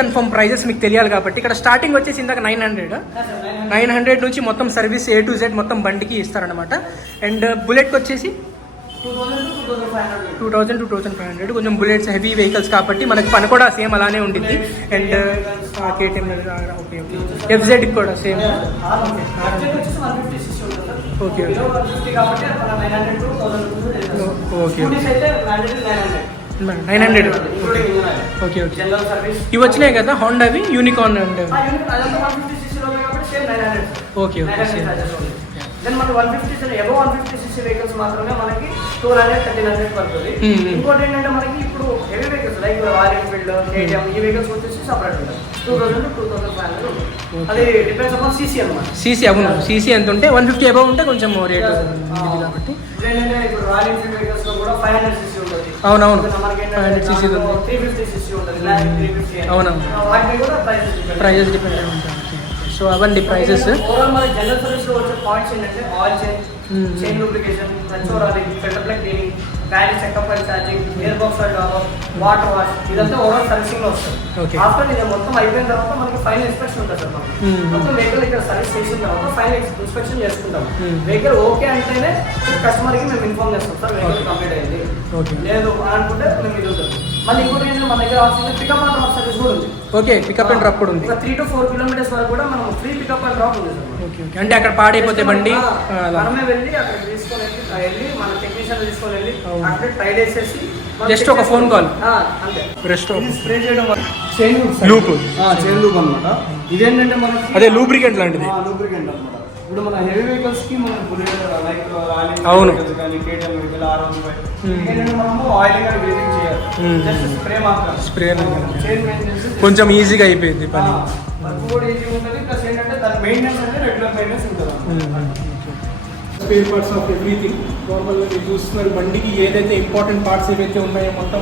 Confirm prices మీకు తెలియాలి కాబట్టి ఇక్కడ స్టార్టింగ్ వచ్చేసి ఇందాక 900 నుంచి మొత్తం సర్వీస్ A to Z మొత్తం బండికి ఇస్తారనమాట. అండ్ బుల్లెట్కి వచ్చేసి 2000 to 2500. కొంచెం బుల్లెట్స్ హెవీ వెహికల్స్ కాబట్టి మనకి పని కూడా సేమ్ అలానే ఉండింది. అండ్ KTM ఓకే FZ కూడా same. Okay okay 900. Okay okay ఇవి వచ్చినాయి కదా హోండావి Unicorn and okay okay same. Then మనకి 150 అబౌవ్ 150cc వెహికల్స్ మాత్రమే మనకి 200-1300 పడుతుంది. ఇంకోటి ఏంటంటే మనకి ఇప్పుడు heavy vehicles like royal Enfield, KTM ఈ వెహికల్స్ వచ్చేసి సపరేట్ ఉంటుంది 2000 to 2500. అది డిపెండ్స్ అపాన్ సీసీ అన్నమాట. సీసీ అవును సీసీ ఎంత ఉంటే 150 అబౌవ్ ఉంటే కొంచెం రేట్ కాబట్టి. ఏంటంటే ఇప్పుడు రాయల్ ఎన్ఫీల్డ్ వెహికల్స్ లో కూడా 500cc ఉంటుంది. అవునవును మనకి 500cc 350cc ఉంటుంది, 350. అవునవును వాటి కూడా ప్రైజెస్ డిపెండ్ ఉంటాయి. సో అవండి ప్రైజెస్. ఓవరాల్ మన జనరల్ సర్వీస్ లో వచ్చే పాయింట్స్ ఏంటంటే oil change, chain lubrication, puncture oiling, filter plug cleaning, battery checkup and charging, gear box water wash, ఇదంతా ఓవరాల్ సర్వీసింగ్ లో వస్తుంది. ఆఫ్టర్ ఇది మొత్తం అయిపోయిన తర్వాత మనకి ఫైనల్ ఇన్స్పెక్షన్ ఉంటుంది సార్. మొత్తం వెహికల్ ఇక్కడ సర్వీస్ చేసిన తర్వాత ఫైనల్ ఇన్స్పెక్షన్ చేసుకుంటాం. వెహికల్ ఓకే అంటేనే కస్టమర్ కి మేము ఇన్ఫార్మ్ చేస్తాం సార్ వెహికల్ కంప్లీట్ అయింది, లేదు అనుకుంటే మేము ఇది ఉంటుంది. మళ్ళీ ఇంకోటి ఏంటంటే మన దగ్గర option pickup and drop service కూడా ఉంది. ఓకే పికప్ అండ్ డ్రాప్ కూడా ఉంది. 3 to 4 kilometers వరకు కూడా మనం ఫ్రీ పికప్ అండ్ డ్రాప్ ఉంది సార్. ఓకే ఓకే అంటే అక్కడ పాడైపోతే బండి మనమే వెళ్ళి అక్కడ తీసుకొని వెళ్ళి మన టెక్నీషియన్ తీసుకొని వెళ్ళి అక్కడ ట్రై చేసేసి జస్ట్ ఒక ఫోన్ కాల్ అంతే. రెస్ట్ స్ప్రే చేయడం చైన్ లూప్ అన్నమాట. ఇదేంటంటే మనకి అదే లూబ్రికెంట్ లాంటిది. లూబ్రికెంట్ అన్నమాట. ఇప్పుడు మన హెవీ వెహికల్స్ కి మన బుల్లెట్ లైక్ అవును కానీ KTM వెహికల్ ఏంటంటే మనము ఆయిలింగ్ అని బేసిక్ చేయాలి. జస్ట్ స్ప్రే మాత్రం స్ప్రే చైన్ మెయింటెనెన్స్ కొంచెం ఈజీగా అయిపోయింది పని. కూడా ఈజీగా ఉంటుంది. ప్లస్ ఏంటంటే దాని మెయింటెనెన్స్ అంటే రెగ్యులర్ మెయింటెనెన్స్ ఉంటుంది. Spare parts of everything. నార్మల్గా మీరు చూస్తున్నారు బండికి ఏదైతే ఇంపార్టెంట్ పార్ట్స్ ఏవైతే ఉన్నాయో మొత్తం